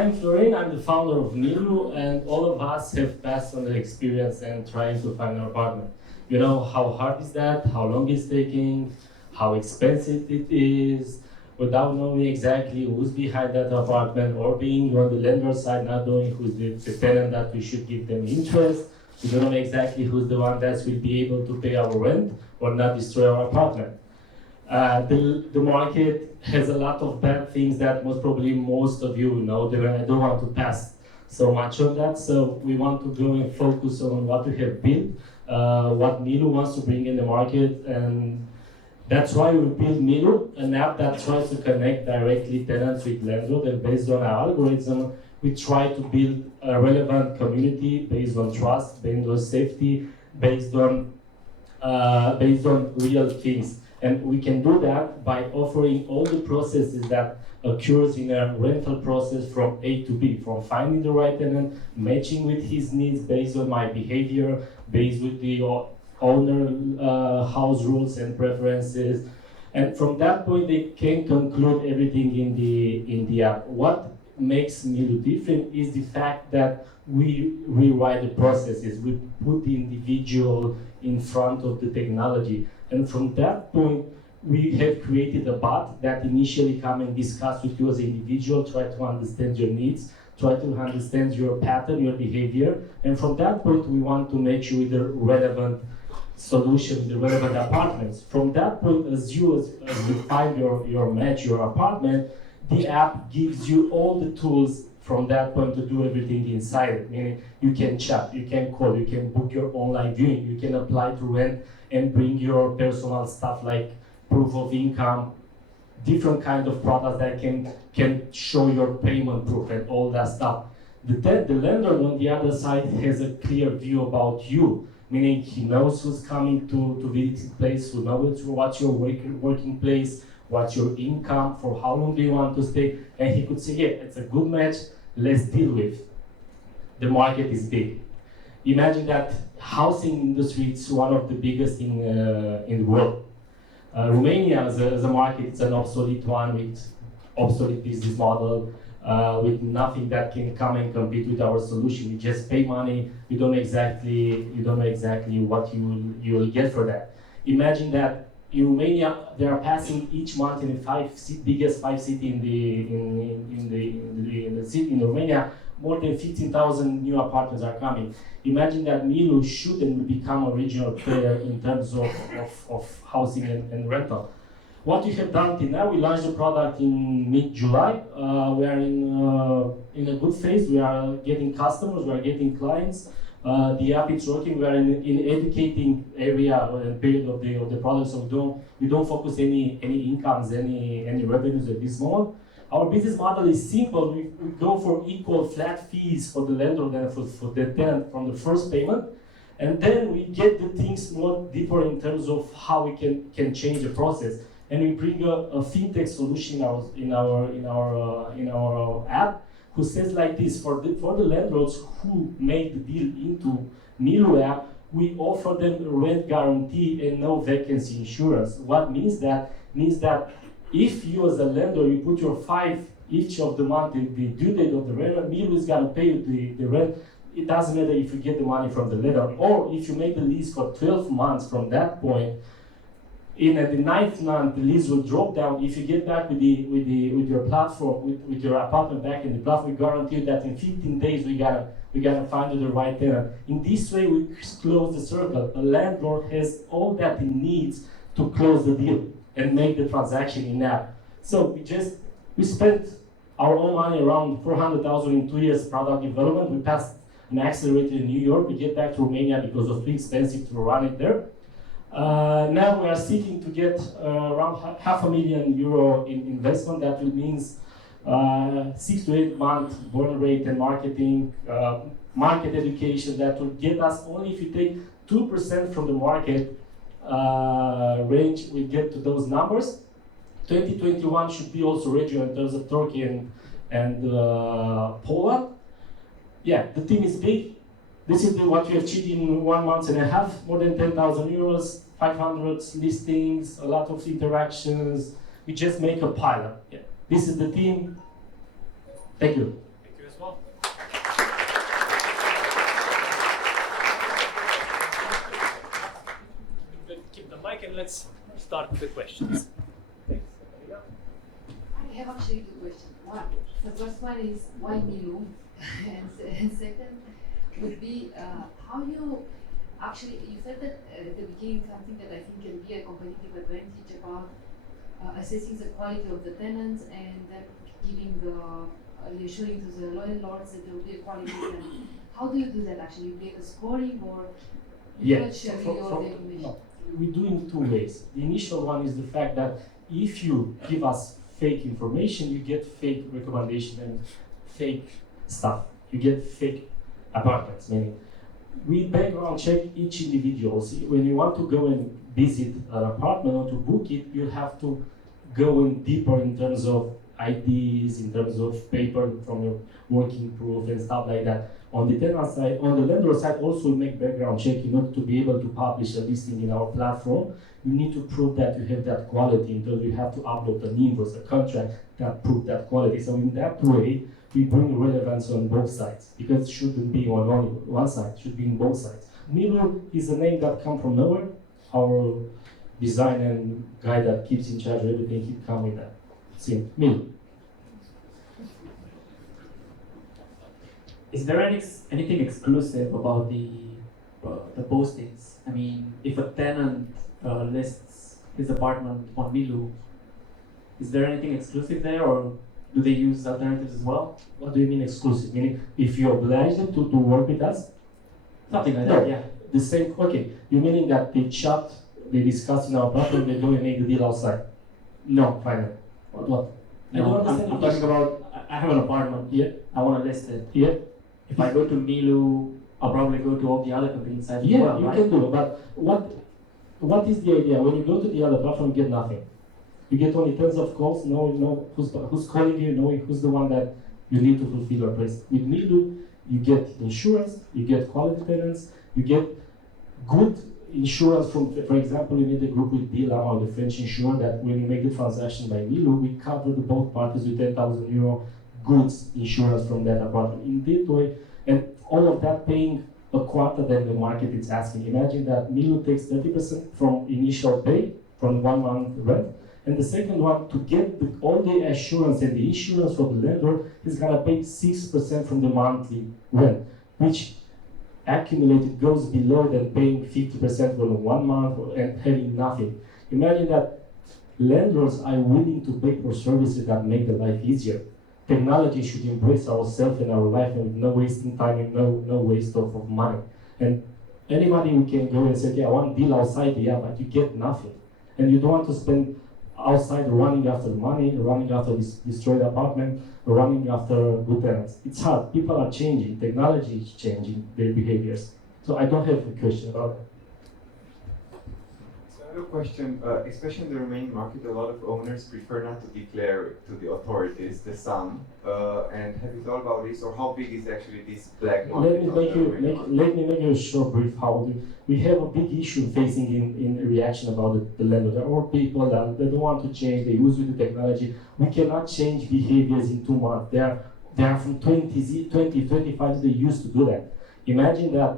I'm Florin, I'm the founder of Milluu, and all of us have passed on the experience and trying to find our partner. You know how hard is that, how long it's taking, how expensive it is, without knowing exactly who's behind that apartment, or being on the lender side, not knowing who's the tenant that we should give them interest. We don't know exactly who's the one that will be able to pay our rent or not destroy our apartment. The market has a lot of bad things that most of you know. I don't want to pass so much on that, so we want to go and focus on what we have built, what Milluu wants to bring in the market, and that's why we built Milluu, an app that tries to connect directly tenants with landlords, and based on our algorithm, we try to build a relevant community based on trust, based on safety, based on real things. And we can do that by offering all the processes that occurs in a rental process from A to B, from finding the right tenant, matching with his needs based on my behavior, based with the owner house rules and preferences. And from that point, they can conclude everything in the app. What makes Milluu different is the fact that we rewrite the processes. We put the individual in front of the technology. And from that point, we have created a bot that initially come and discuss with you as an individual, try to understand your needs, try to understand your pattern, your behavior. And from that point, we want to match you with the relevant solution, the relevant apartments. From that point, as you find your match, your apartment, the app gives you all the tools from that point to do everything inside it. Meaning you can chat, you can call, you can book your online viewing, you can apply to rent and bring your personal stuff like proof of income, different kind of products that can show your payment proof and all that stuff. The lender on the other side has a clear view about you, meaning he knows who's coming to visit his place, who knows what's your working place, what's your income, for how long do you want to stay, and he could say, yeah, it's a good match, let's deal with. The market is big. Imagine that housing industry is one of the biggest in the world. Romania as a market, it's an obsolete one with obsolete business model, with nothing that can come and compete with our solution. You just pay money, you don't know exactly what you will get for that. Imagine that in Romania, they are passing each month in the biggest five cities in Romania, more than 15,000 new apartments are coming. Imagine that Milluu shouldn't become a regional player in terms of housing and rental. What we have done till now, we launched the product in mid-July. We are in a good phase. We are getting customers, we are getting clients. The app is working. We are in educating area and period of the product, so we don't focus any incomes, any revenues at this moment. Our business model is simple. We go for equal flat fees for the landlord and for the tenant from the first payment, and then we get the things more deeper in terms of how we can change the process. And we bring a fintech solution in our app, who says like this: for the landlords who made the deal into Milluu app, we offer them rent guarantee and no vacancy insurance. What means that? Means that if you as a lender, you put your 5 each of the month, the due date of the rent, Milluu is gonna pay you the rent. It doesn't matter if you get the money from the lender, or if you make the lease for 12 months from that point, in the 9th month, the lease will drop down. If you get back with your platform, with your apartment back in the platform, we guarantee that in 15 days we gotta find you the right tenant. In this way, we close the circle. The landlord has all that he needs to close the deal and make the transaction in app. So we spent our own money, around 400,000 in 2 years product development. We passed an accelerator in New York. We get back to Romania because it was too expensive to run it there. Now we are seeking to get around €500,000 in investment. That will means 6 to 8 month burn rate and marketing, market education. That will get us, only if you take 2% from the market range, we get to those numbers. 2021 should be also regional in terms of Turkey and Poland. Yeah, the team is big. This is what we have achieved in 1 month and a half, more than €10,000, 500 listings, a lot of interactions. We just make a pilot. Yeah. This is the team. Thank you. let's start with the questions. Thanks. I have actually two questions. One, the first one is why Milluu, and second would be how you actually, you said that at the beginning something that I think can be a competitive advantage about assessing the quality of the tenants and that giving reassuring to the landlords that there will be a quality tenant. How do you do that actually? You create a scoring or you not sharing all the information? No, we do in two ways. The initial one is the fact that if you give us fake information, you get fake recommendation and fake stuff. You get fake apartments, meaning we background check each individual. See, when you want to go and visit an apartment or to book it, you have to go in deeper in terms of IDs, in terms of paper from your working proof and stuff like that. On the tenant side, on the landlord side, also we make background check in order to be able to publish a listing in our platform. You need to prove that you have that quality, until you have to upload an invoice, a contract that prove that quality. So in that way, we bring relevance on both sides, because it shouldn't be on only one side, it should be in both sides. Milluu is a name that comes from nowhere. Our design and guy that keeps in charge of everything, he come with that. See, Milluu. Is there anything exclusive about the postings? I mean, if a tenant lists his apartment on Milluu, is there anything exclusive there, or do they use alternatives as well? What do you mean exclusive? Meaning, if you oblige them to work with us? Something like No, that, yeah. The same, okay. You meaning that they chat, they discuss in our platform, they go and make the deal outside? No, fine. What? No, I'm talking about, I have an apartment. Yeah. I want to list it. Yeah. If I go to Milluu, I'll probably go to all the other competing sites as Yeah, well, you right? can do it, but what is the idea? When you go to the other platform, you get nothing. You get only tons of calls, know who's calling you, knowing who's the one that you need to fulfill your place. With Milluu, you get insurance, you get quality tenants, you get good insurance from, for example, you made a group with Dila, or the French insurer, that when you make the transaction by Milluu, we cover the both parties with 10,000 euro goods insurance from that apartment. In that way, and all of that paying a quarter than the market is asking. Imagine that Milluu takes 30% from initial pay, from 1 month rent, and the second one, to get all the assurance and the insurance for the landlord, is gonna pay 6% from the monthly rent, which accumulated goes below than paying 50% for 1 month and having nothing. Imagine that landlords are willing to pay for services that make their life easier. Technology should embrace ourselves and our life, and with no wasting time and no waste of money. And anybody who can go and say, okay, I want deal outside, yeah, but you get nothing. And you don't want to spend outside running after money, running after this destroyed apartment, running after good tenants. It's hard. People are changing. Technology is changing their behaviors. So I don't have a question about it. So I have a question. Especially in the Romanian market, a lot of owners prefer not to declare to the authorities the sum. And have you thought about this, or how big is actually this black market? Let me make you a short brief. We have a big issue facing in reaction about the landlord. There are people that they don't want to change. They use with the technology. We cannot change behaviors in 2 months. They are from 25. They used to do that. Imagine that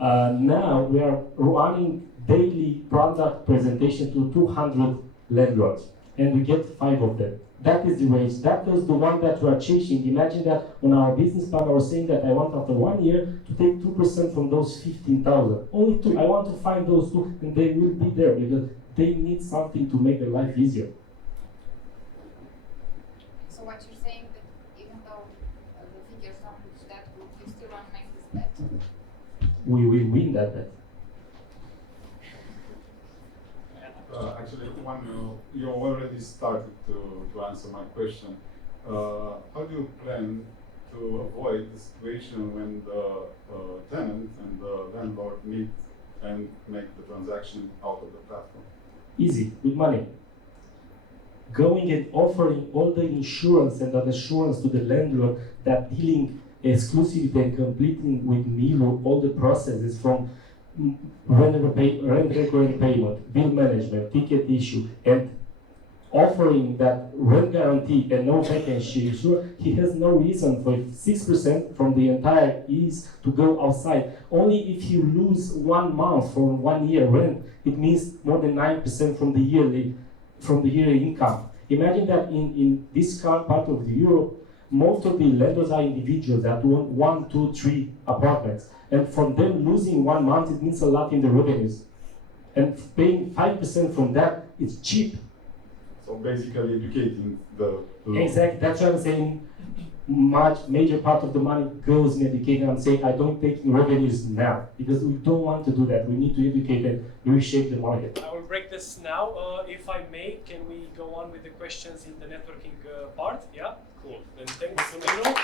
now we are running daily product presentation to 200 landlords, and we get 5 of them. That is the range. That is the one that we are changing. Imagine that on our business plan, I was saying that I want after 1 year to take 2% from those 15,000. Only 2. I want to find those 2, and they will be there because they need something to make their life easier. So what you're saying, that even though the figures don't reach that group, you still want to make this bet? We will win that bet. Actually, you already started to answer my question. How do you plan to avoid the situation when the tenant and the landlord meet and make the transaction out of the platform? Easy, with money. Going and offering all the insurance and the assurance to the landlord that dealing exclusively and completing with Milluu all the processes from rent recurring payment, bill management, ticket issue, and offering that rent guarantee and no vacancy, sure, he has no reason for 6% from the entire ease to go outside. Only if you lose 1 month from 1 year rent, it means more than 9% from the yearly income. Imagine that in this part of Europe, most of the lenders are individuals that own 1, 2, 3 apartments. And from them losing 1 month, it means a lot in the revenues. And paying 5% from that is cheap. So basically educating the law. Exactly, that's what I'm saying. Major part of the money goes in educating. I'm saying I don't take revenues now because we don't want to do that. We need to educate and reshape the market. I will break this now. If I may, can we go on with the questions in the networking part? Yeah? Cool. Then thanks to Milluu.